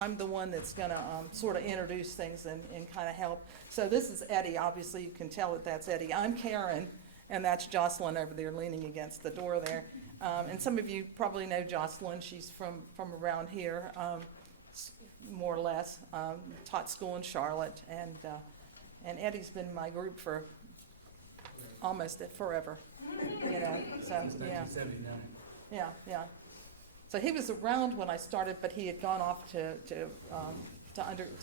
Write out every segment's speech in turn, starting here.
I'm the one that's going to sort of introduce things and kind of help. So this is Eddie. Obviously, you can tell that that's Eddie. I'm Karen, and that's Jocelyn over there leaning against the door there. And some of you probably know Jocelyn. She's from around here, more or less. Taught school in Charlotte, and Eddie's been in my group for almost forever. You know, so yeah. 1979. Yeah. So he was around when I started, but he had gone off to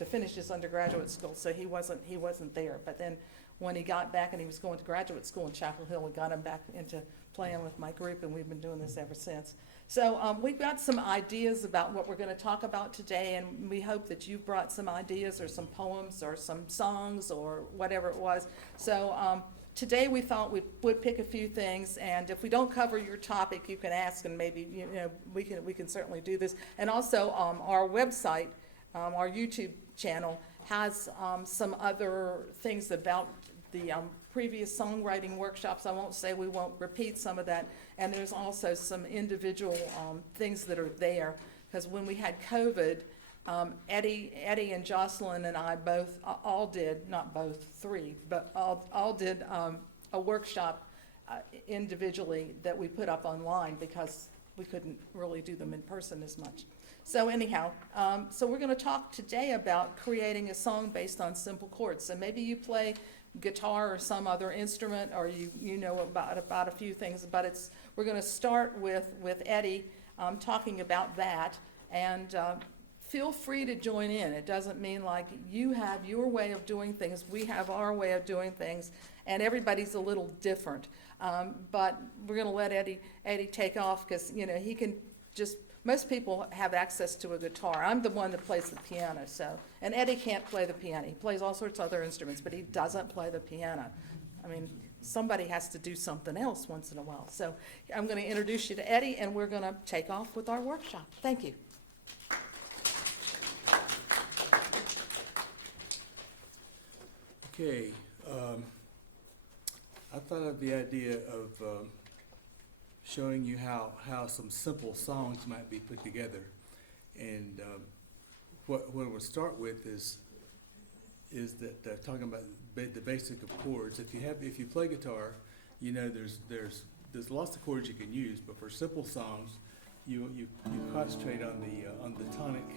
finish his undergraduate school, so he wasn't there. But then when he got back and he was going to graduate school in Chapel Hill, we got him back into playing with my group, and we've been doing this ever since. So we've got some ideas about what we're going to talk about today, and we hope that you've brought some ideas or some poems or some songs or whatever it was. So today we thought we would pick a few things, and if we don't cover your topic, you can ask, and maybe we can certainly do this. And also our website, our YouTube channel has some other things about the previous songwriting workshops. I won't repeat some of that. And there's also some individual things that are there, because when we had COVID, Eddie and Jocelyn and I all did, not both, three, but all did a workshop individually that we put up online because we couldn't really do them in person as much. So anyhow, so we're going to talk today about creating a song based on simple chords. So maybe you play guitar or some other instrument, or you know about a few things, but we're going to start with Eddie talking about that, and feel free to join in. It doesn't mean like you have your way of doing things, we have our way of doing things, and everybody's a little different. But we're going to let Eddie take off, because he can just. Most people have access to a guitar. I'm the one that plays the piano, and Eddie can't play the piano. He plays all sorts of other instruments, but he doesn't play the piano. I mean, somebody has to do something else once in a while. So I'm going to introduce you to Eddie, and we're going to take off with our workshop. Thank you. Okay, I thought of the idea of showing you how some simple songs might be put together, and what we'll start with is that talking about the basic of chords. If you play guitar, there's lots of chords you can use, but for simple songs, you concentrate on the tonic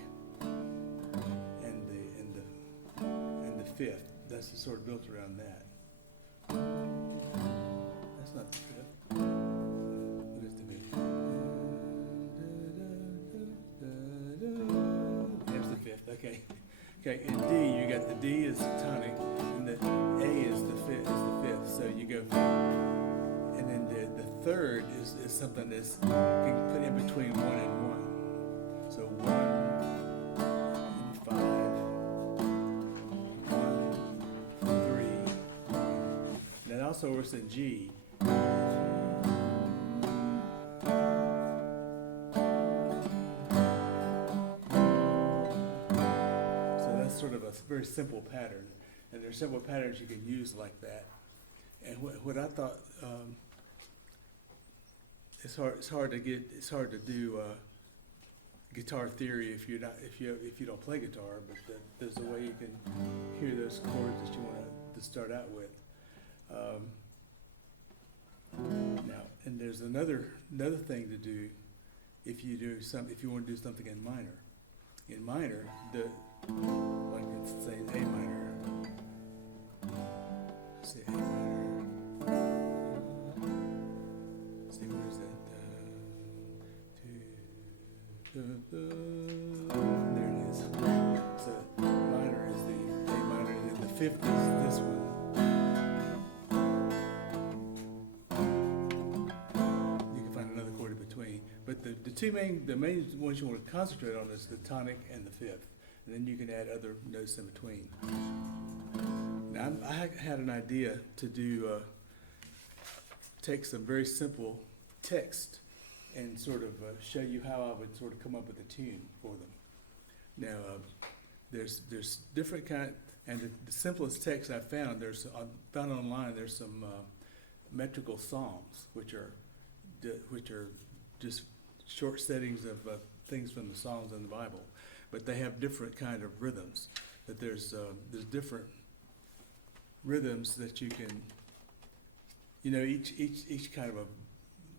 and the fifth. That's sort of built around that. That's not the fifth. What is the fifth? There's the fifth. Okay. In D, you got the D is the tonic, and the A is the fifth. So you go, and then the third is something that's you can put in between 1 and 1. So 1 and 5. That also works in G. So that's sort of a very simple pattern, and there's several patterns you can use like that. And what I thought, it's hard to do guitar theory if you don't play guitar, but there's a way you can hear those chords that you want to start out with. Now, and there's another thing to do if you want to do something in minor. In minor, like it's say A minor. Say A minor. See, where is that? There it is. So minor is the A minor, and then the fifth is this one. But the main ones you want to concentrate on is the tonic and the fifth, and then you can add other notes in between. Now I had an idea to do take some very simple text and sort of show you how I would sort of come up with a tune for them. Now there's different kind, and the simplest text I found online. There's some metrical psalms, which are just short settings of things from the Psalms in the Bible. but they have different kind of rhythms. That there's different rhythms that you can, each kind of a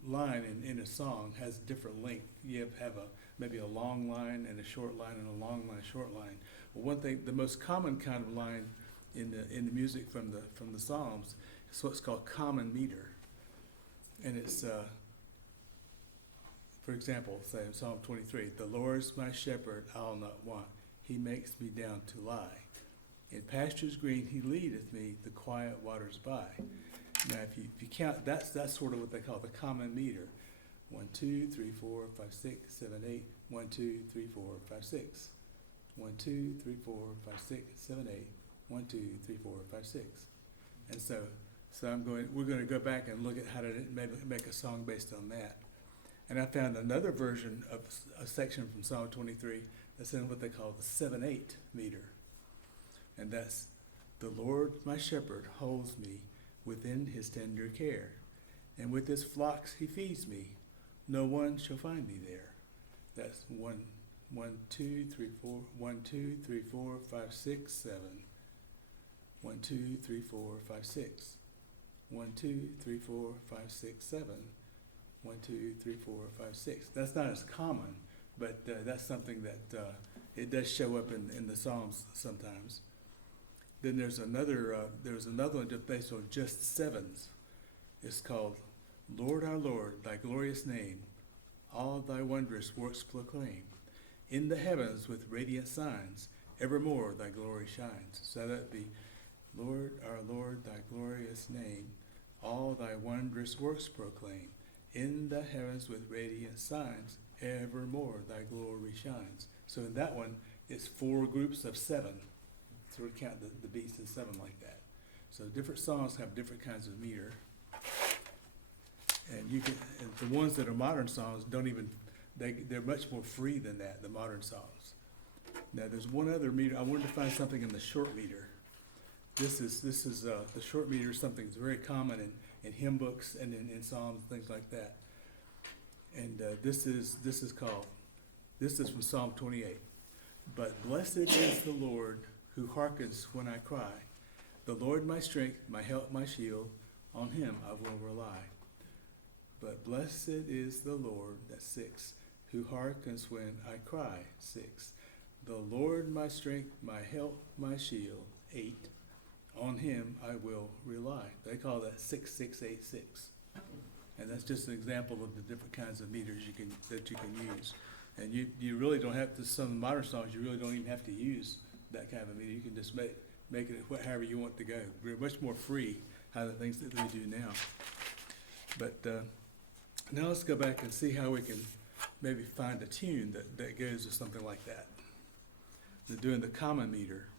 line in a song has different length. You have maybe a long line and a short line and a long line, short line. Well, one thing, the most common kind of line in the music from the Psalms is what's called common meter, and it's for example, say in Psalm 23, the Lord's my shepherd, I'll not want. He makes me down to lie. In pastures green, he leadeth me, the quiet waters by. Now, if you count, that's sort of what they call the common meter. 1, 2, 3, 4, 5, 6, 7, 8. 1, 2, 3, 4, 5, 6. 1, 2, 3, 4, 5, 6, 7, 8. 1, 2, 3, 4, 5, 6. And so we're going to go back and look at how to make a song based on that. And I found another version of a section from Psalm 23 that's in what they call the 7/8 meter. And that's, the Lord my shepherd holds me within his tender care, and with his flocks he feeds me. No one shall find me there. That's 1, 2, 3, 4, 1, 2, 3, 4, 5, 6, 7. 1, 2, 3, 4, 5, 6. 1, 2, 3, 4, 5, 6, 7. 1, 2, 3, 4, 5, 6. That's not as common, but that's something that it does show up in the Psalms sometimes. Then there's another one just based on just sevens. It's called, Lord our Lord, thy glorious name, all thy wondrous works proclaim. In the heavens with radiant signs, evermore thy glory shines. So that'd be, Lord our Lord, thy glorious name, all thy wondrous works proclaim. In the heavens with radiant signs, evermore thy glory shines. So in that one, it's 4 groups of 7. So we count the beats in 7 like that. So different songs have different kinds of meter. And the ones that are modern songs they're much more free than that, the modern songs. Now there's one other meter. I wanted to find something in the short meter. This is the short meter is something that's very common in hymn books and in psalms, things like that. And this is from Psalm 28. But blessed is the Lord who hearkens when I cry. The Lord my strength, my help, my shield, on him I will rely. But blessed is the Lord, that's 6, who hearkens when I cry, 6. The Lord my strength, my help, my shield, 8. On him I will rely. They call that 6686. And that's just an example of the different kinds of meters that you can use. And you really don't have to, some modern songs, you really don't even have to use that kind of a meter. You can just make it however you want to go. We're much more free how the things that we do now. But now let's go back and see how we can maybe find a tune that goes with something like that. They're doing the common meter.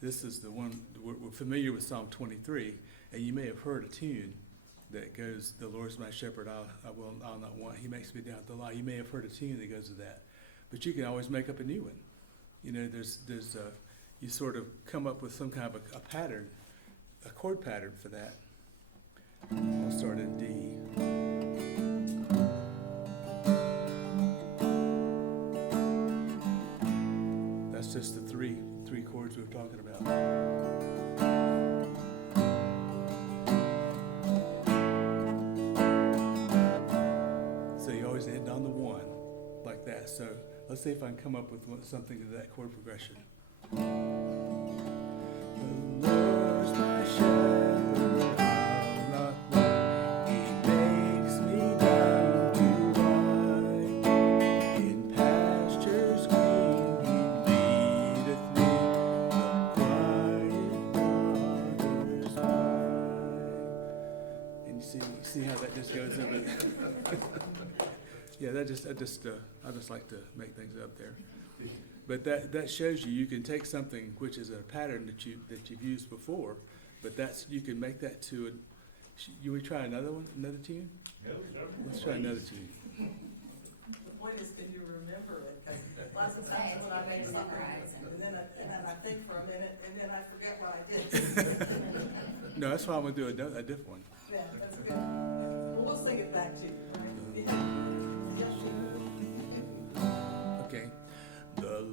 This is the one, we're familiar with Psalm 23, and you may have heard a tune that goes, the Lord's my shepherd, I'll not want, he makes me down to lie. You may have heard a tune that goes with that. But you can always make up a new one. You sort of come up with some kind of a pattern, a chord pattern for that. I'll start in D. That's just the three chords we were talking about. So you always end on the 1 like that. So let's see if I can come up with something to that chord progression. The Lord's my shepherd, I'll not want. He makes me down to lie. In pastures green he leadeth me, the quiet waters by. And you see how that just goes over there? Yeah, I just like to make things up there. But that shows you can take something which is a pattern that you've used before, but you can make that to we try another tune? Let's try another tune. The point is, can you remember it? Because lots of times when I make something, and then I think for a minute, and then I forget what I did. No, that's why I'm gonna do a different one. Yeah, that's good. Well, we'll sing it back to you. Right? Okay. The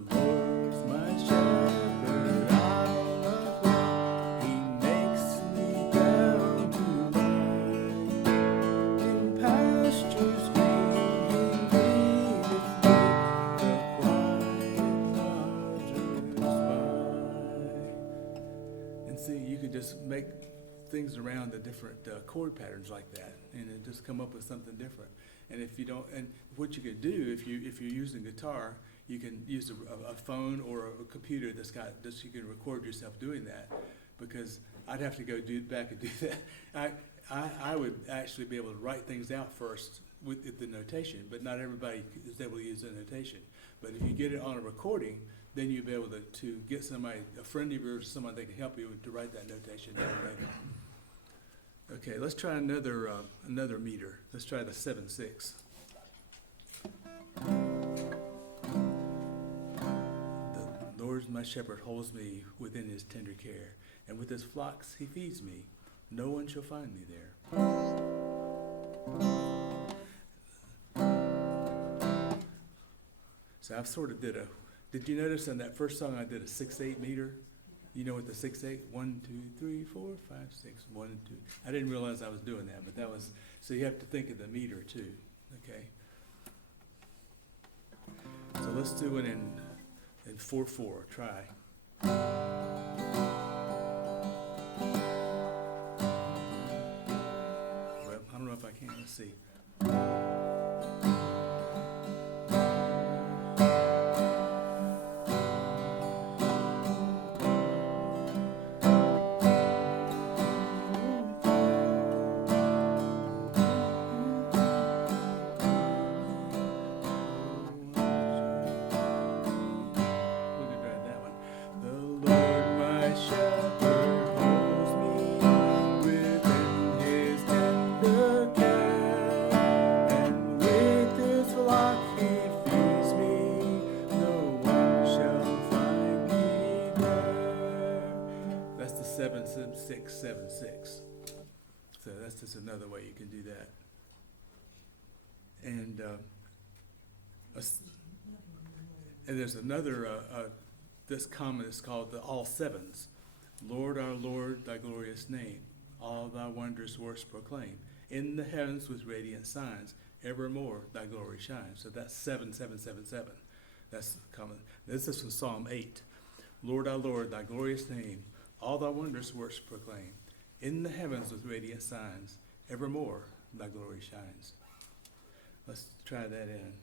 see, you could just make things around the different chord patterns like that, and then just come up with something different. And if you don't, and what you could do if you're using guitar, you can use a phone or a computer that's you can record yourself doing that, because I'd have to go back and do that. I would actually be able to write things out first with the notation, but not everybody is able to use the notation. But if you get it on a recording, then you'll be able to get somebody, a friend of yours, someone that can help you to write that notation down later. Okay, let's try another meter. Let's try the 7/6. The Lord my shepherd holds me within his tender care, and with his flocks he feeds me. No one shall find me there. So I've sort of did you notice in that first song I did a 6/8 meter? You know what the 6/8? 1, 2, 3, 4, 5, 6, 1 and 2. I didn't realize I was doing that, but that was, so you have to think of the meter too, okay? So let's do it in 4/4, try. Well, I don't know if I can, let's see. That's the 7/6/7/6. So that's just another way you can do that. And there's another that's common. It's called the all sevens. Lord, our Lord, thy glorious name, all thy wondrous works proclaim. In the heavens with radiant signs, evermore thy glory shines. So that's 7/7/7/7. That's common. This is from Psalm 8. Lord, our Lord, thy glorious name, all thy wondrous works proclaim. In the heavens with radiant signs, evermore thy glory shines. Let's try that in.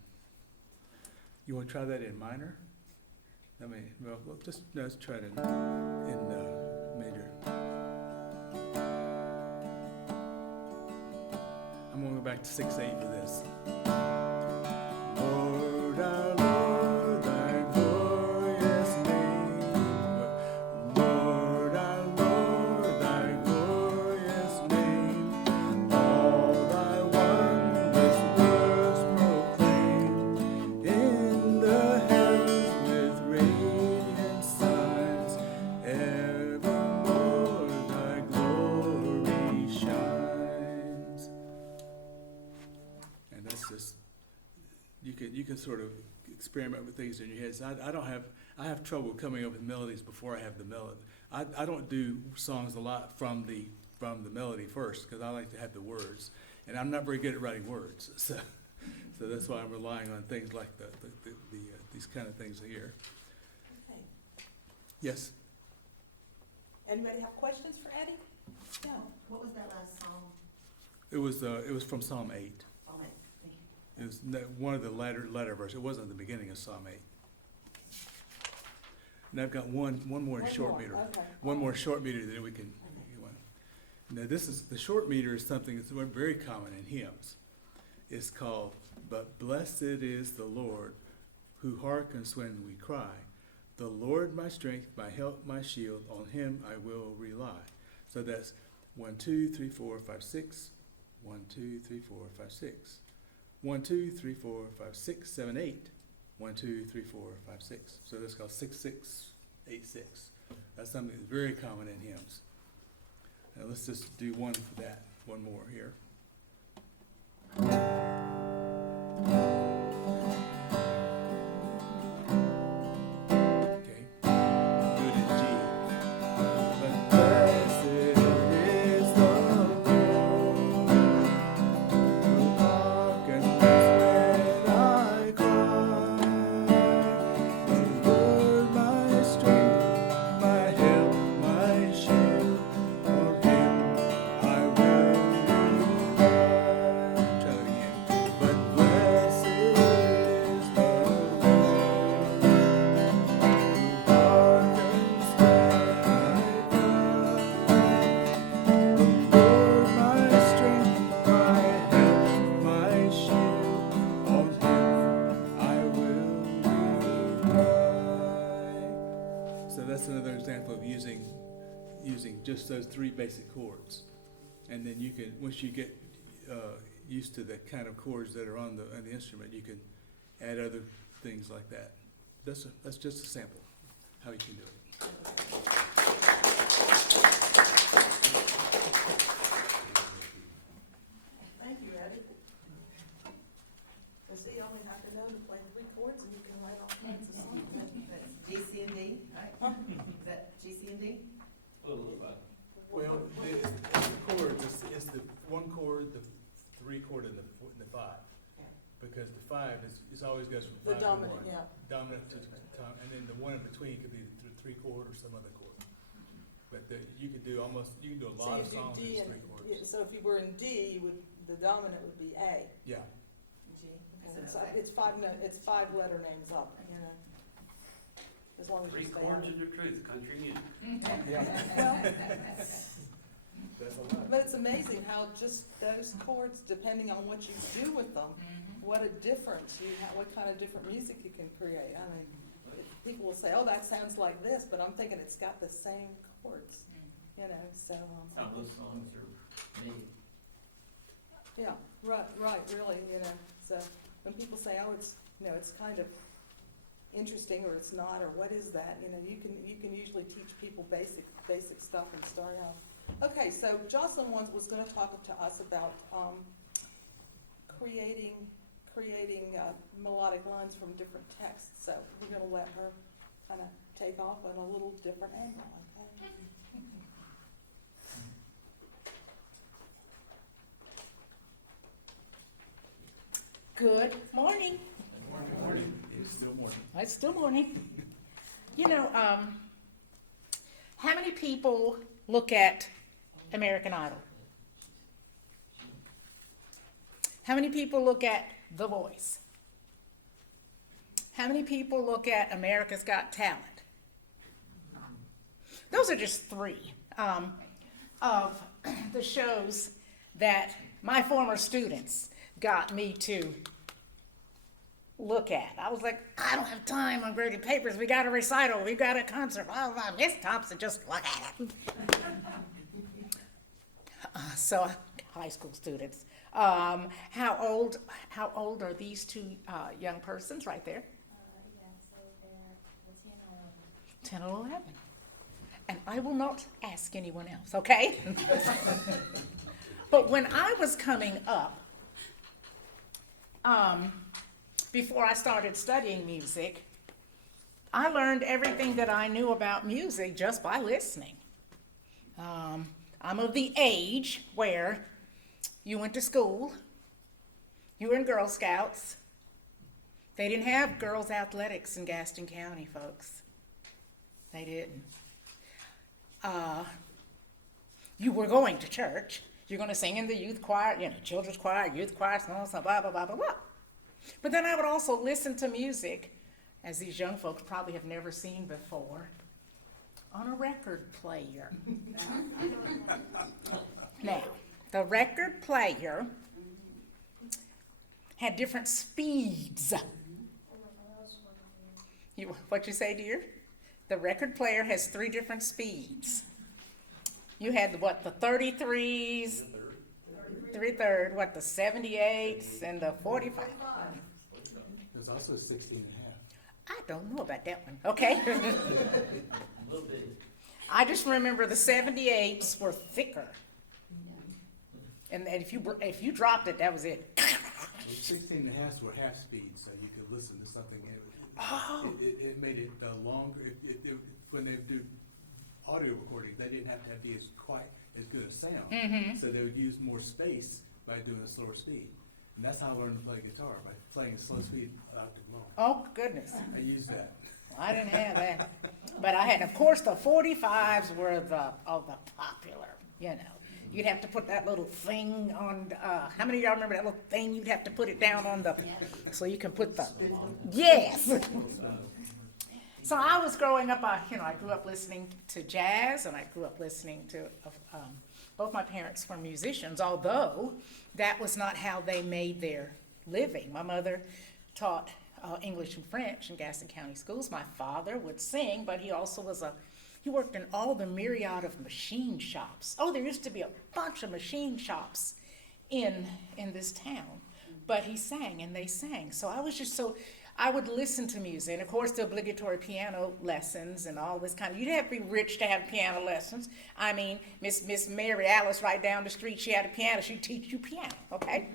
You want to try that in minor? I mean, well, let's try it in major. I'm going to go back to 6/8 for this. Lord, our Lord, thy glorious name. Lord, our Lord, thy glorious name. All thy wondrous works proclaim. In the heavens with radiant signs, evermore thy glory shines. And that's just, you can sort of experiment with things in your head. So I have trouble coming up with melodies before I have the melody. I don't do songs a lot from the melody first, because I like to have the words, and I'm not very good at writing words. So that's why I'm relying on things like these kind of things here. Okay. Yes. Anybody have questions for Eddie? Yeah. What was that last song? It was from Psalm 8. Oh, wait, thank you. It was one of the latter verses. It wasn't the beginning of Psalm 8. And I've got one more short meter. Okay. One more short meter that we can. Now the short meter is something that's very common in hymns. It's called, "But blessed is the Lord, who hearkens when we cry. The Lord my strength, my help, my shield, on him I will rely." So that's 1, 2, 3, 4, 5, 6. 1, 2, 3, 4, 5, 6. 1, 2, 3, 4, 5, 6, 7, 8. 1, 2, 3, 4, 5, 6. So that's called 6/6/8/6. That's something that's very common in hymns. Now let's just do one for that. One more here. Okay. Do it in G. But blessed is the Lord, who hearkens when I cry. The Lord my strength, my help, my shield. using just those three basic chords. And then you can, once you get used to the kind of chords that are on the instrument, you can add other things like that. That's just a sample, how you can do it. Thank you, Eddie. So see, you only have to know to play 3 chords and you can write all kinds of songs. That's G, C, and D, right? Is that G, C, and D? Well, the chords is the one chord, the 3 chord, and the 5. Yeah. Because the 5 is always goes from The 5 to dominant, 1. yeah. Dominant to tom, and then the one in between could be the 3 chord or some other chord. But you can do a lot of songs So in you just do 3 D, chords. and, so if you were in D, the dominant would be A. Yeah. G. It's 5 letter names up, you know. As long as you 3 stay chords on. in your truth, country music. Yeah. Well, That's a lot. But it's amazing how just those chords, depending on what you do with them, what a difference you have, what kind of different music you can create. I mean, people will say, oh, that sounds like this, but I'm thinking it's got the same chords, you know, so. Some of those songs are made. Yeah, right, really, you know, so when people say, oh, it's, you know, it's kind of interesting, or it's not, or what is that, you know, you can usually teach people basic stuff and start out. Okay, so Jocelyn was gonna talk to us about, creating melodic lines from different texts, so we're gonna let her kinda take off on a little different angle, okay? Good morning. It's still morning. It's still morning. You know, how many people look at American Idol? How many people look at The Voice? How many people look at America's Got Talent? Those are just 3 of the shows that my former students got me to look at. I was like, I don't have time on graded papers. We got a recital. We got a concert. Blah, blah. Miss Thompson, just look at it. So, high school students. How old are these 2 young persons right there? Yeah, so they're 10 or 11. 10 or 11. And I will not ask anyone else, okay? But when I was coming up, before I started studying music, I learned everything that I knew about music just by listening. I'm of the age where you went to school, you were in Girl Scouts. They didn't have girls' athletics in Gaston County, folks. They didn't. You were going to church. You're going to sing in the youth choir, you know, children's choir, youth choir, so blah, blah, blah, blah, blah. But then I would also listen to music, as these young folks probably have never seen before, on a record player. Now, the record player had different speeds. What you say, dear? The record player has 3 different speeds. You had the 33s, 3/3, the 78s, and the 45. There's also 16 and a half. I don't know about that one, okay? A little bit. I just remember the 78s were thicker. And if you dropped it, that was it. The 16 and a half were half speed, so you could listen to something. It made it longer. When they do audio recording, they didn't have to be quite as good a sound. So they would use more space by doing a slower speed. And that's how I learned to play guitar, by playing a slow speed octave long. Oh, goodness. I used that. I didn't have that. But I had, of course, the 45s were the popular, you know. You'd have to put that little thing on, how many of y'all remember that little thing? You'd have to put it down on so you can put the, yes. So I was growing up, I grew up listening to jazz, and I grew up listening to, both my parents were musicians, although that was not how they made their living. My mother taught English and French in Gaston County schools. My father would sing, but he also was a He worked in all the myriad of machine shops. Oh, there used to be a bunch of machine shops in this town. But he sang and they sang. So I would listen to music. And of course, the obligatory piano lessons and all this kind of, you'd have to be rich to have piano lessons. I mean, Miss Mary Alice right down the street, she had a piano, she'd teach you piano, okay?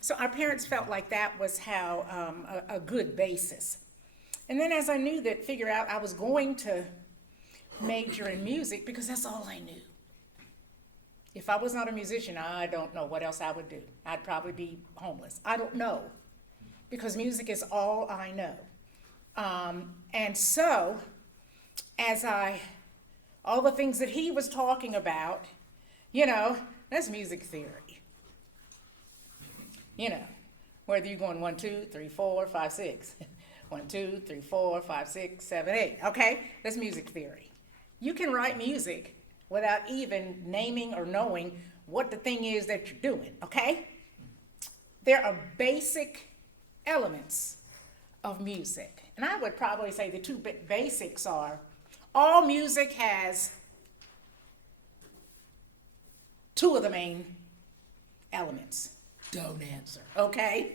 So our parents felt like that was how, a good basis. And then as I knew that, figure out I was going to major in music because that's all I knew. If I was not a musician, I don't know what else I would do. I'd probably be homeless. I don't know, because music is all I know. And so, all the things that he was talking about, that's music theory. Whether you're going 1, 2, 3, 4, 5, 6. 1, 2, 3, 4, 5, 6, 7, 8. Okay? That's music theory. You can write music without even naming or knowing what the thing is that you're doing, okay? There are basic elements of music. And I would probably say the two basics are, all music has two of the main elements. Don't answer, okay?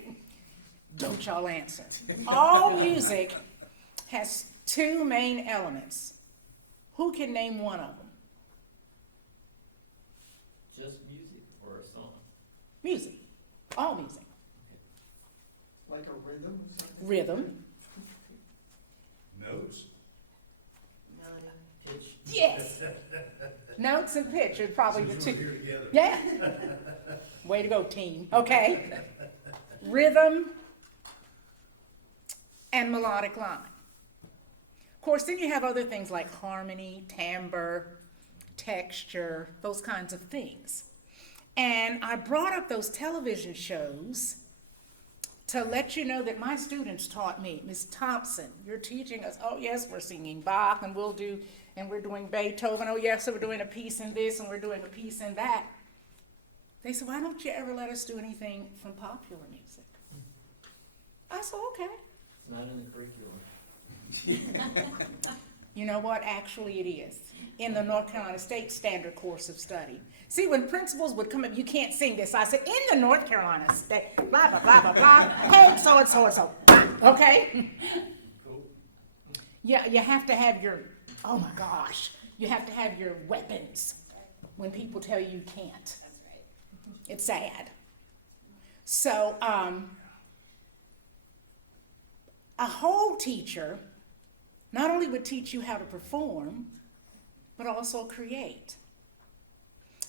Don't y'all answer. All music has two main elements. Who can name one of them? Just music or a song? Music. All music. Like a rhythm or something? Rhythm. Notes? Pitch? Yes. Notes and pitch are probably the two. Here together. Yeah. Way to go, team. Okay. Rhythm and melodic line. Of course, then you have other things like harmony, timbre, texture, those kinds of things. And I brought up those television shows to let you know that my students taught me, Ms. Thompson, you're teaching us, oh yes, we're singing Bach and we're doing Beethoven, oh yes, so we're doing a piece in this and we're doing a piece in that. They said, why don't you ever let us do anything from popular music? I said, okay. It's not in the curriculum. You know what? Actually, it is. In the North Carolina State Standard Course of Study. See, when principals would come up, you can't sing this. I said, in the North Carolina State, blah, blah, blah, blah, blah. Hey, so and so and so. Okay? Cool. Yeah, you have to have your, oh my gosh, you have to have your weapons when people tell you can't. That's right. It's sad. So, a whole teacher not only would teach you how to perform, but also create.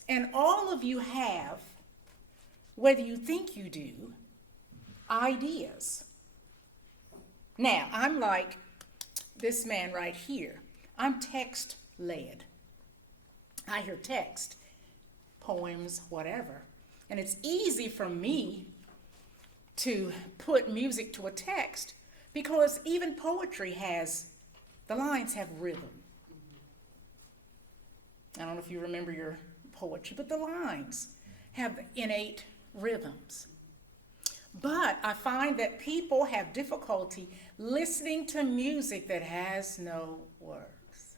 And all of you have, whether you think you do, ideas. Now, I'm like this man right here. I'm text-led. I hear text, poems, whatever. And it's easy for me to put music to a text because even poetry the lines have rhythm. I don't know if you remember your poetry, but the lines have innate rhythms. But I find that people have difficulty listening to music that has no words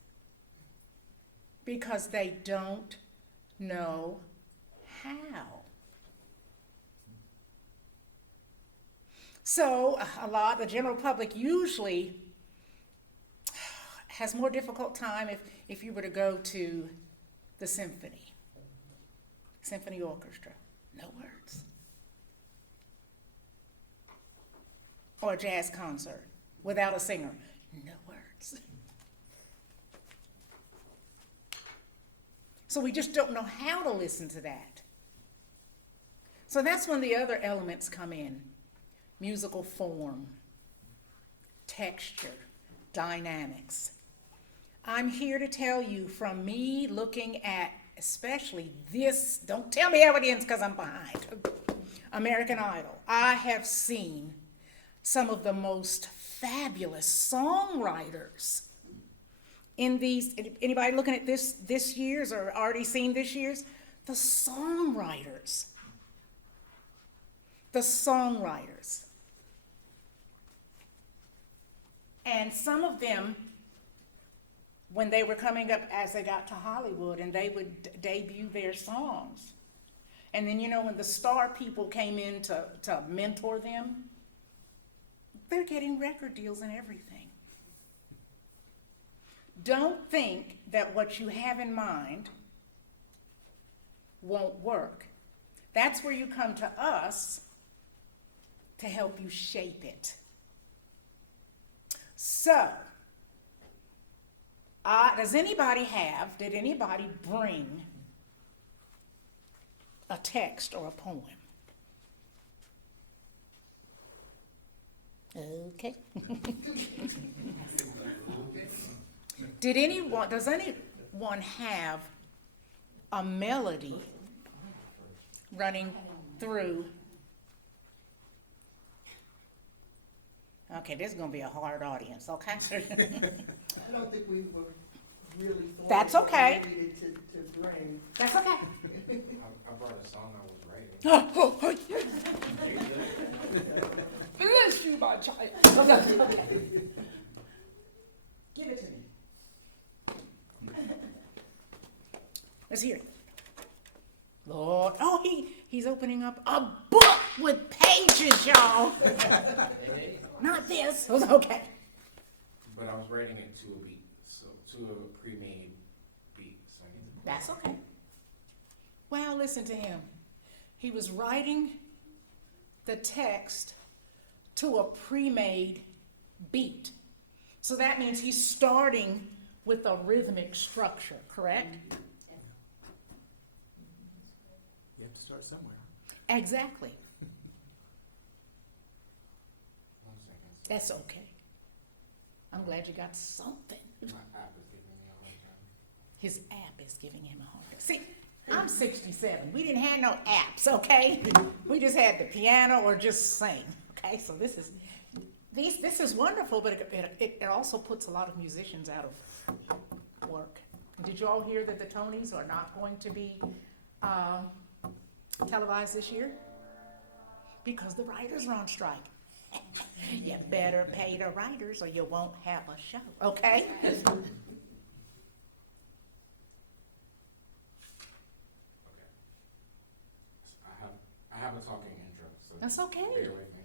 because they don't know how. So the general public usually has more difficult time if you were to go to the symphony orchestra, no words. Or a jazz concert without a singer, no words. So we just don't know how to listen to that. So that's when the other elements come in. Musical form, texture, dynamics. I'm here to tell you from me looking at especially this, don't tell me how it ends because I'm behind, American Idol. I have seen some of the most fabulous songwriters in these, anybody looking at this year's or already seen this year's? The songwriters. And some of them when they were coming up as they got to Hollywood, and they would debut their songs. And then, you know, when the star people came in to mentor them, they're getting record deals and everything. Don't think that what you have in mind won't work. That's where you come to us to help you shape it. So, did anybody bring a text or a poem? Okay. Does anyone have a melody running through? Okay, this is gonna be a hard audience, okay? I don't think we were really. That's okay. Needed to bring. That's okay. I brought a song I was writing. Bless you, my child. Okay. Give it to me. Let's hear it. Lord, he's opening up a book with pages, y'all. Not this. Okay. But I was writing it to a beat, so to a pre-made beat. So That's okay. Well, listen to him. He was writing the text to a pre-made beat. So that means he's starting with a rhythmic structure, correct? You have to start somewhere. Exactly. 1 second. That's okay. I'm glad you got something. My app is giving me a hard time. His app is giving him a hard time. See, I'm 67. We didn't have no apps, okay? We just had the piano or just sing, okay? So this is wonderful, but it also puts a lot of musicians out of work. Did you all hear that the Tonys are not going to be televised this year? Because the writers are on strike. You better pay the writers or you won't have a show, okay? Okay. I have a talking intro, so That's okay. bear with me.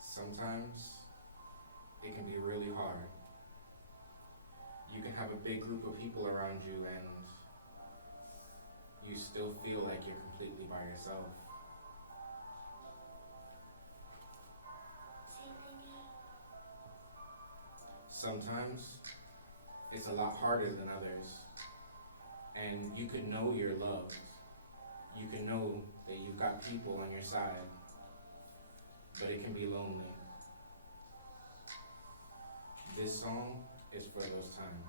Sometimes it can be really hard. You can have a big group of people around you and you still feel like you're completely by yourself. Sometimes it's a lot harder than others, and you can know you're loved. You can know that you've got people on your side, but it can be lonely. This song is for those times.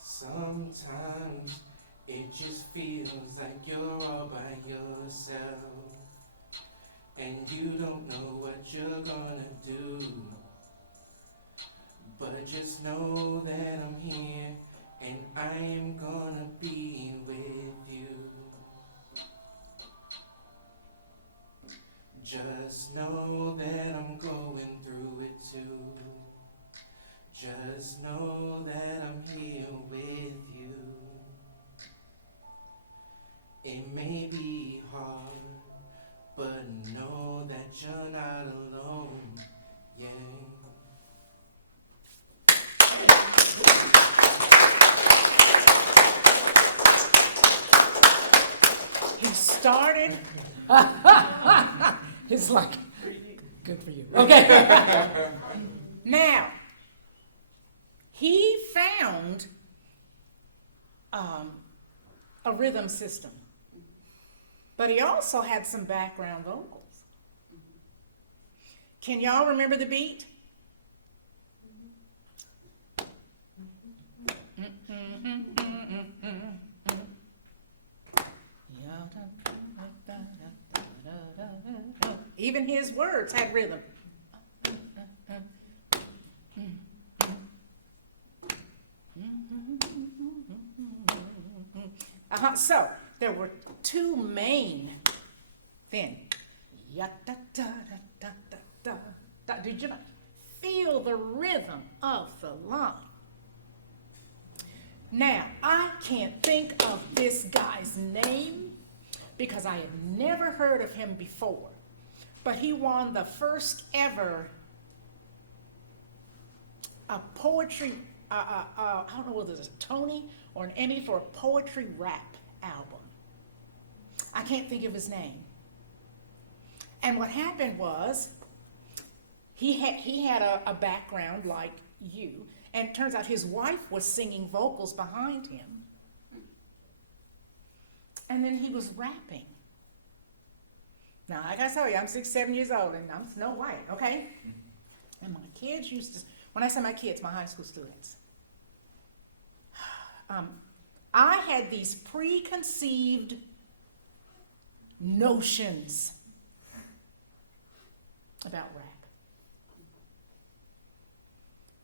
Sometimes it just feels like you're all by yourself, and you don't know what you're gonna do. But just know that I'm here, and I am gonna be with you. Just know that I'm going through it too. Just know that I'm here with you. It may be hard, but know that you're not alone, yeah. He started. It's like, good for you. Okay. Now, he found a rhythm system, but he also had some background vocals. Can y'all remember the beat? Even his words had rhythm. So there were two main things. Did you know? Feel feel the rhythm of the line. Now, I can't think of this guy's name because I had never heard of him before, but he won the first ever poetry, I don't know whether it's a Tony or an Emmy for a poetry rap album. I can't think of his name. And what happened was, he had a background like you, and it turns out his wife was singing vocals behind him. And then he was rapping. Now, like I told you, I'm 6, 7 years old, and I'm Snow White, okay? And my kids used to, when I say my kids, my high school students, I had these preconceived notions about rap.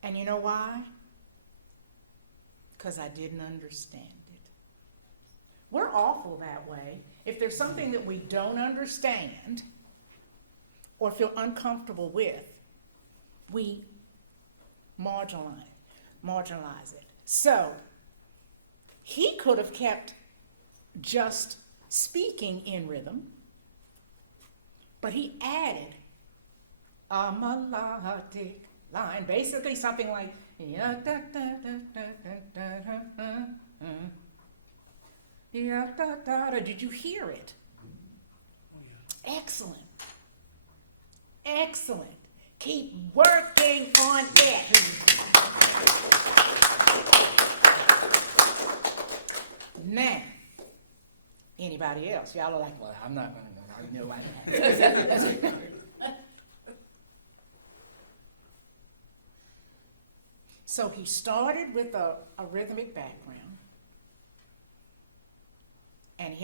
And you know why? Because I didn't understand it. We're awful that way. If there's something that we don't understand or feel uncomfortable with, we marginalize it. So, he could have kept just speaking in rhythm, but he added a melodic line, basically something like yeah, da, da, da, da, da, da, yeah, da, da, da. Did you hear it? Excellent. Excellent. Keep working on it. Now, anybody else? Y'all are like, well, I'm not going to know. I know. So he started with a rhythmic background. And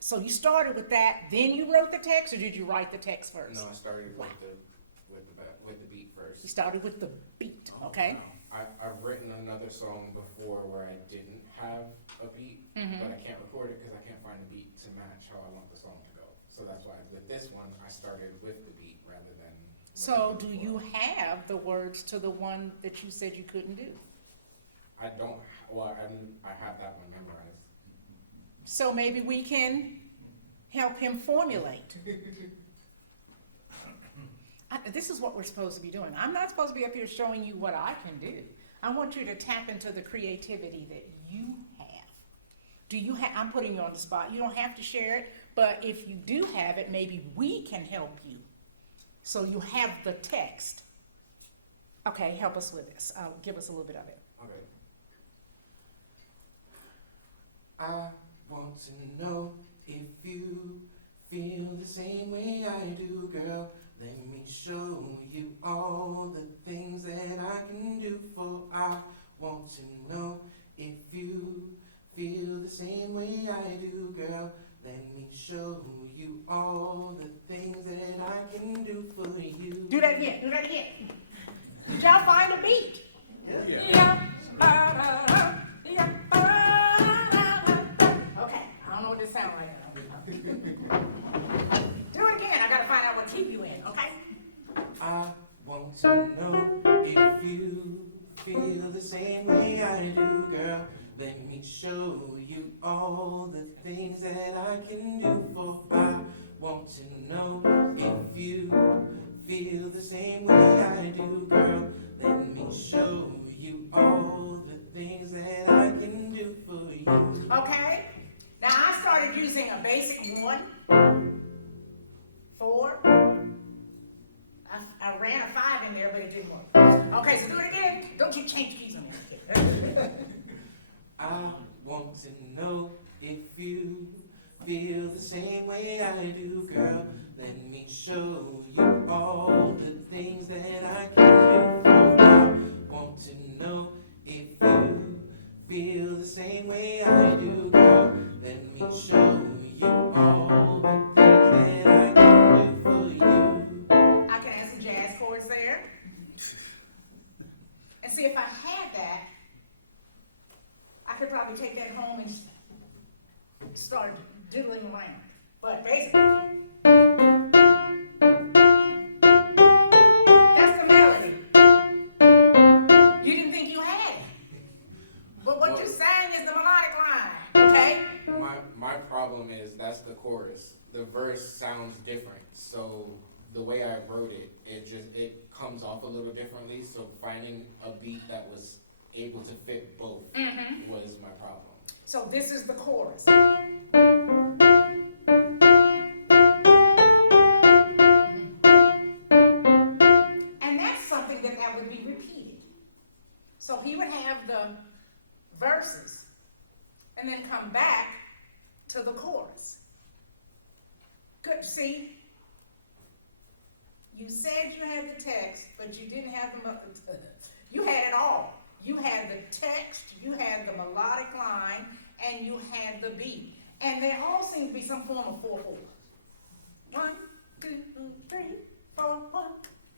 so you started with that, then you wrote the text, or did you write the text first? No, I started with the beat first. You started with the beat, okay? I've written another song before where I didn't have a beat, but I can't record it because I can't find a beat to match how I want the song to go. So that's why with this one, I started with the beat rather than... So do you have the words to the one that you said you couldn't do? I don't, well, I have that one memorized. So maybe we can help him formulate. This is what we're supposed to be doing. I'm not supposed to be up here showing you what I can do. I want you to tap into the creativity that you have. I'm putting you on the spot. You don't have to share it, but if you do have it, maybe we can help you. So you have the text. Okay, help us with this. Give us a little bit of it. Okay. I want to know if you feel the same way I do, girl. Let me show you all the things that I can do for. I want to know if you feel the same way I do, girl. Let me show you all the things that I can do for you. Do that again. Do that again. Did y'all find a beat? Yeah. Okay. I don't know what this sounds like. Do it again. I gotta find out what key you in. Okay. I want to know if you feel the same way I do, girl. Let me show you all the things that I can do for. I want to know if you feel the same way I do, girl. Let me show you all the things that I can do for you. Okay. Now I started using a basic 1, 4. I ran a 5 in there, but it didn't work. Okay, so do it again. Don't you change keys on me. I want to know if you feel the same way I do, girl. Let me show you all the things that I can do for. I want to know if you feel the same way I do, girl. Let me show you all the things that I can do for you. I can add some jazz chords there. And see, if I had that, I could probably take that home and start diddling around. But basically, that's the melody. chorus. The verse sounds different, so the way I wrote it, it comes off a little differently. So finding a beat that was able to fit both was my problem. So this is the chorus. And that's something that would be repeated. So he would have the verses and then come back to the chorus. Good, see? You said you had the text, but you didn't have the, you had it all. You had the text, you had the melodic line, and you had the beat. And they all seem to be some form of 4/4. 1, 2, 3, 4, 1,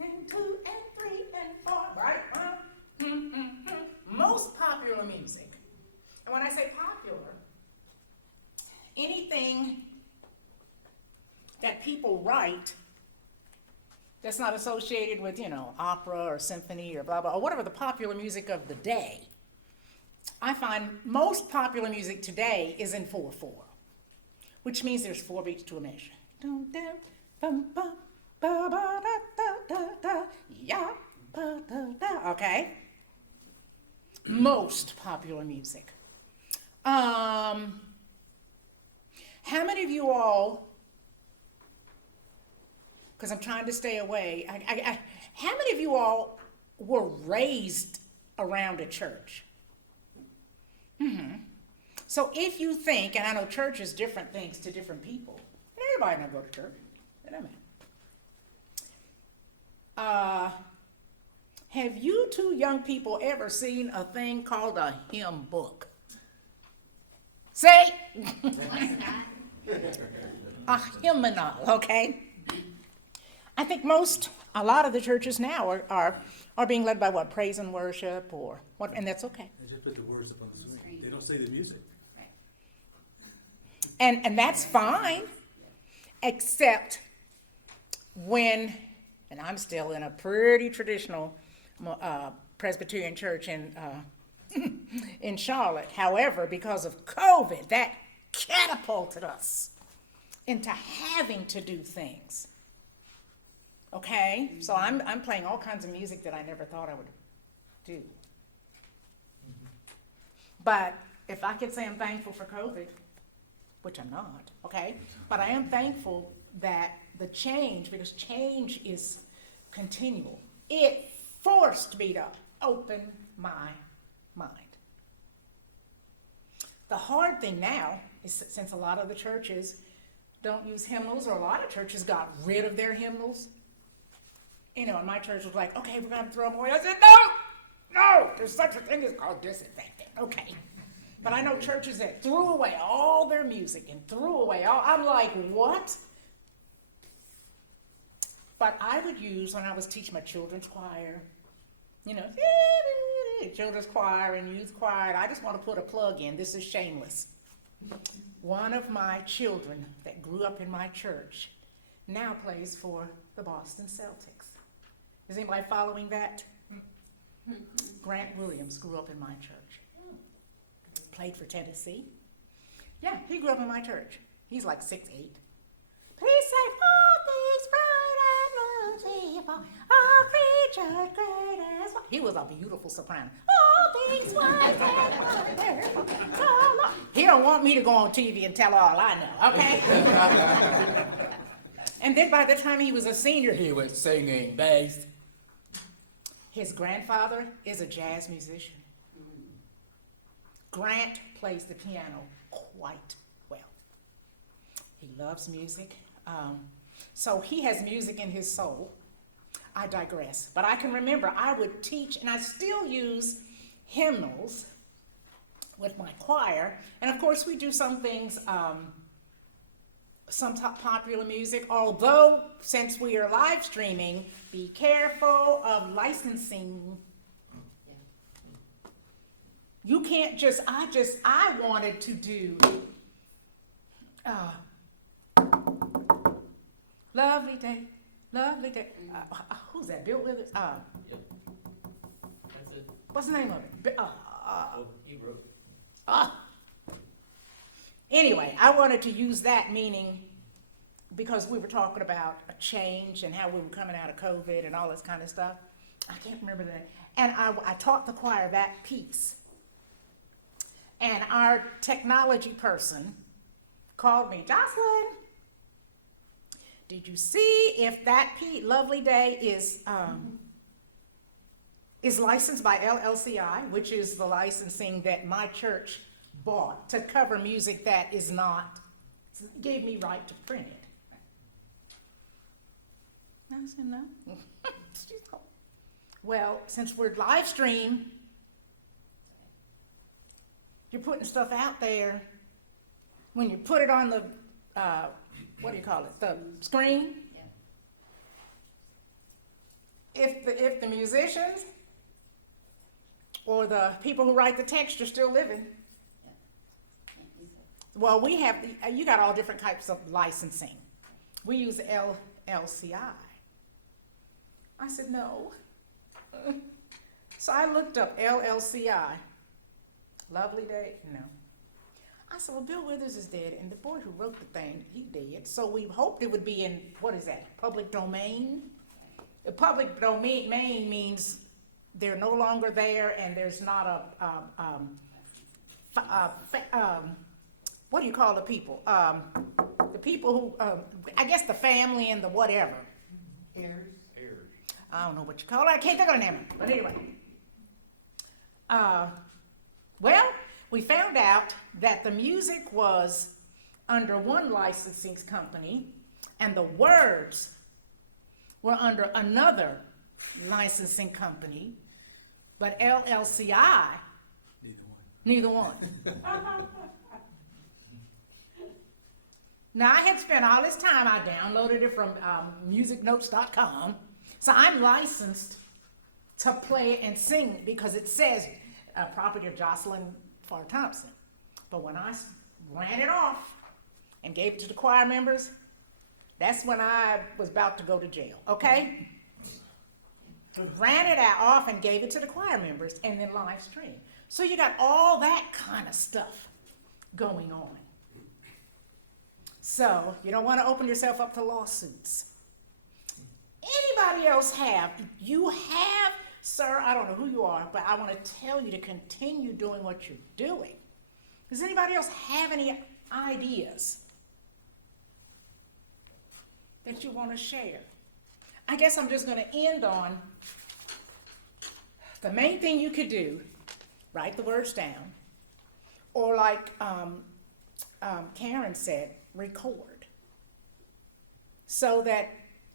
and 2, and 3, and 4, right? Most popular music, and when I say popular, anything that people write that's not associated with, opera or symphony or blah, blah, or whatever the popular music of the day. I find most popular music today is in 4/4, which means there's 4 beats to a measure. Dum, dum, bum, bum, ba, ba, da, da, da, ya, ba, da, da, okay? Most popular music. How many of you all, because I'm trying to stay away, how many of you all were raised around a church? So if you think, and I know church is different things to different people, everybody don't go to church, it doesn't matter. Have you two young people ever seen a thing called a hymn book? Say, a hymnal, okay? I think a lot of the churches now are being led by what, praise and worship or what, and that's okay. They just put the words up on the screen. They don't say the music. And that's fine, except when, and I'm still in a pretty traditional Presbyterian church in Charlotte. However, because of COVID, that catapulted us into having to do things. Okay, so I'm playing all kinds of music that I never thought I would do. But if I could say I'm thankful for COVID, which I'm not, okay, but I am thankful that the change, because change is continual, it forced me to open my mind. The hard thing now is since a lot of the churches don't use hymnals, or a lot of churches got rid of their hymnals. And my church was like, okay, we're going to throw them away. I said, no, there's such a thing as called disinfectant. Okay. But I know churches that threw away all their music and threw away all, I'm like, what? But I would use, when I was teaching my children's choir, children's choir and youth choir, and I just want to put a plug in. This is shameless. One of my children that grew up in my church now plays for the Boston Celtics. Is anybody following that? Grant Williams grew up in my church. Played for Tennessee. Yeah, he grew up in my church. He's like 6'8". Please say, all things bright and beautiful, all creatures great as well. He was a beautiful soprano. All things white and wonderful. He don't want me to go on TV and tell all I know, okay? And then by the time he was a senior, he was singing bass. His grandfather is a jazz musician. Grant plays the piano quite well. He loves music. So he has music in his soul. I digress. But I can remember I would teach, and I still use hymnals with my choir. And of course we do some things, some popular music, although since we are live streaming, be careful of licensing. You can't I wanted to do Lovely Day, Lovely Day. Who's that, Bill Withers? Yep. That's it. What's the name of it? He wrote it. Anyway, I wanted to use that, meaning, because we were talking about a change and how we were coming out of COVID and all this kind of stuff. I can't remember that. And I taught the choir that piece. And our technology person called me, Jocelyn, did you see if that Lovely Day is licensed by LLCI, which is the licensing that my church bought to cover music that is not, gave me right to print it. I said, no. She's cool. Well, since we're live stream, you're putting stuff out there. When you put it on the, what do you call it, the screen? If the musicians or the people who write the text are still living, well, we have, you got all different types of licensing. We use LLCI. I said, no. So I looked up LLCI. Lovely Day, no. I said, well, Bill Withers is dead, and the boy who wrote the thing, he did. So we hoped it would be in, what is that, public domain? The public domain means they're no longer there, and there's not what do you call the people? The people who, I guess the family and the whatever. Heirs. I don't know what you call it. I can't think of the name. But anyway. Well, we found out that the music was under one licensing company and the words were under another licensing company, but LLCI, neither one. Now, I had spent all this time, I downloaded it from musicnotes.com, so I'm licensed to play and sing because it says property of Jocelyn Pharr Thompson. But when I ran it off and gave it to the choir members, that's when I was about to go to jail, okay? Ran it off and gave it to the choir members and then live stream. So you got all that kind of stuff going on. So you don't want to open yourself up to lawsuits. Anybody else have? You have, sir, I don't know who you are, but I want to tell you to continue doing what you're doing. Does anybody else have any ideas that you want to share? I guess I'm just going to end on the main thing you could do, write the words down, or like Karen said, record. So that,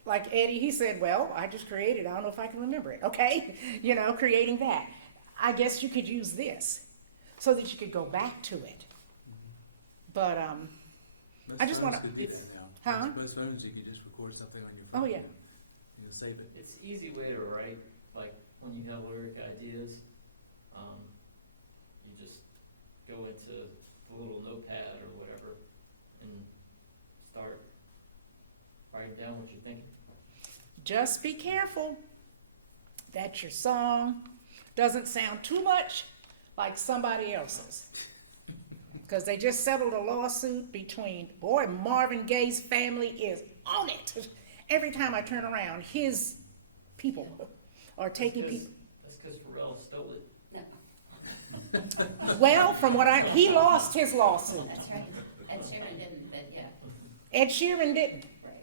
like Eddie, he said, well, I just created, I don't know if I can remember it, okay? You know, creating that. I guess you could use this so that you could go back to it. But I just want to, huh? Most phones, you can just record something on your phone. Oh, yeah. You can save it. It's an easy way to write, like when you have lyric ideas, you just go into the little notepad or whatever and start writing down what you're thinking. Just be careful that your song doesn't sound too much like somebody else's. Because they just settled a lawsuit between, boy, Marvin Gaye's family is on it. Every time I turn around, his people are taking people. That's because Ferrell stole it. Well, from what he lost his lawsuit. That's right. Ed Sheeran didn't, but yeah. Ed Sheeran didn't. Right.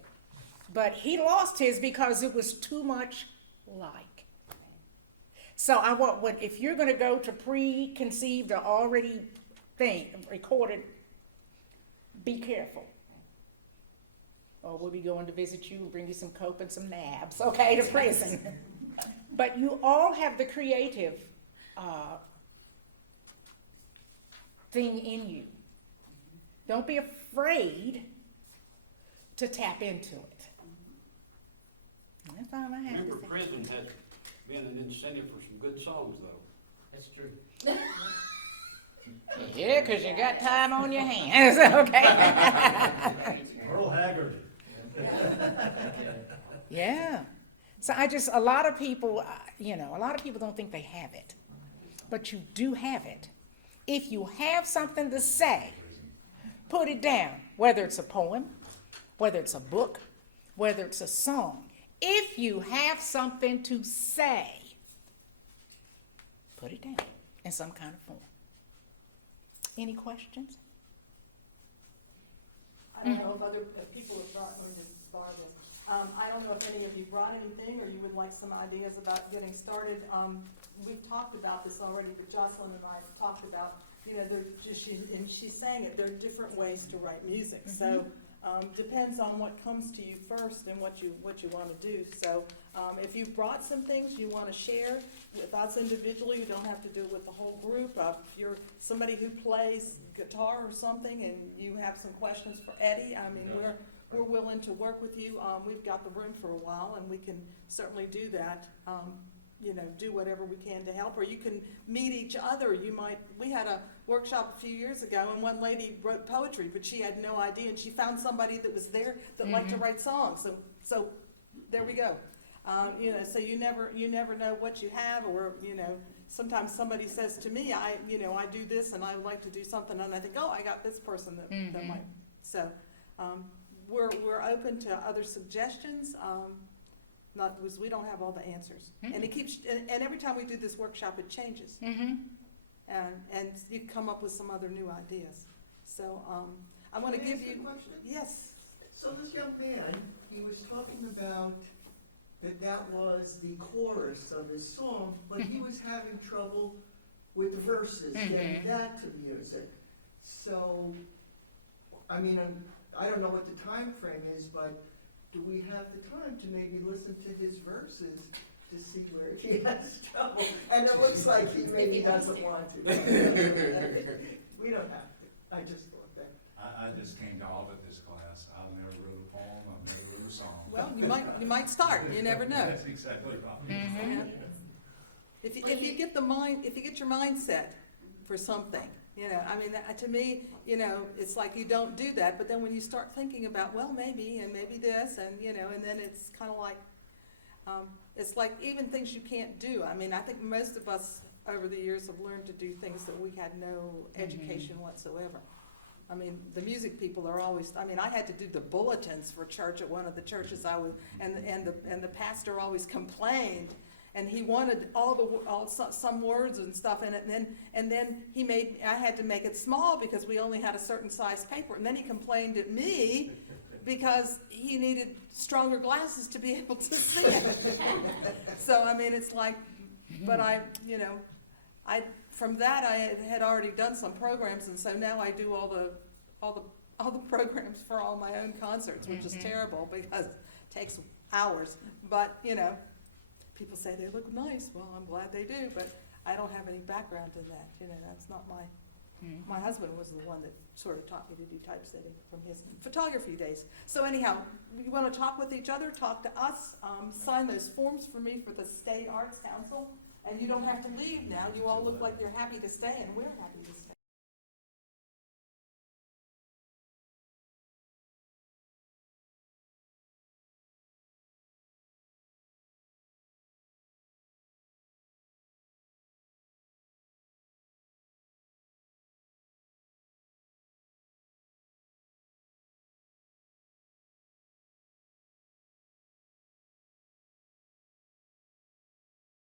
But he lost his because it was too much like. So I want, if you're going to go to preconceived or already recorded, be careful. Or we'll be going to visit you and bring you some coke and some nabs, okay, to prison. But you all have the creative thing in you. Don't be afraid to tap into it. That's all I have Remember, to say. prison had been an incentive for some good songs, though. That's true. Yeah, because you got time on your hands, okay? Earl Haggard. Yeah. So a lot of people, a lot of people don't think they have it, but you do have it. If you have something to say, Put it down, whether it's a poem, whether it's a book, whether it's a song. If you have something to say, put it down in some kind of form. Any questions? I don't know if people have brought, let me just start this. I don't know if any of you brought anything or you would like some ideas about getting started. We've talked about this already, but Jocelyn and I have talked about, and she's saying it, there are different ways to write music. So depends on what comes to you first and what you want to do. So if you've brought some things you want to share with us individually, you don't have to do it with the whole group. If you're somebody who plays guitar or something and you have some questions for Eddie, I mean, we're willing to work with you. We've got the room for a while and we can certainly do that. Do whatever we can to help, or you can meet each other. We had a workshop a few years ago and one lady wrote poetry, but she had no idea, and she found somebody that was there that liked to write songs. So there we go. So you never know what you have, or, sometimes somebody says to me, I do this and I would like to do something, and I think, oh, I got this person that might. So, we're open to other suggestions. Not because we don't have all the answers, and it keeps. And every time we do this workshop, it changes, and you come up with some other new ideas. So I want to Can I give ask you. a question? Yes. So this young man, he was talking about that was the chorus of his song, but he was having trouble with the verses, getting that to music. So, I mean, I don't know what the time frame is, but do we have the time to maybe listen to his verses to see where he has trouble? And it looks like he maybe doesn't want to. We don't have to. I just thought that. I just came to audit this class. I've never wrote a poem, I've never wrote a song. Well, you might start. You never know. That's exactly right. Yeah. If you get your mindset for something, to me, it's like you don't do that, but then when you start thinking about, well, maybe this, and then it's kind of like, it's like even things you can't do. I mean, I think most of us over the years have learned to do things that we had no education whatsoever. I mean, the music people are always, I had to do the bulletins for church at one of the churches I was, and the pastor always complained, and he wanted some words and stuff in it, and then I had to make it small because we only had a certain size paper, and then he complained at me because he needed stronger glasses to be able to see it. So, it's like, but from that I had already done some programs, and so now I do all the programs for all my own concerts, which is terrible because it takes hours. But people say they look nice. Well, I'm glad they do, but I don't have any background in that. That's not my. My husband was the one that sort of taught me to do typesetting from his photography days. So anyhow, you want to talk with each other, talk to us, sign those forms for me for the State Arts Council. And you don't have to leave now. You all look like you're happy to stay, and we're happy to stay.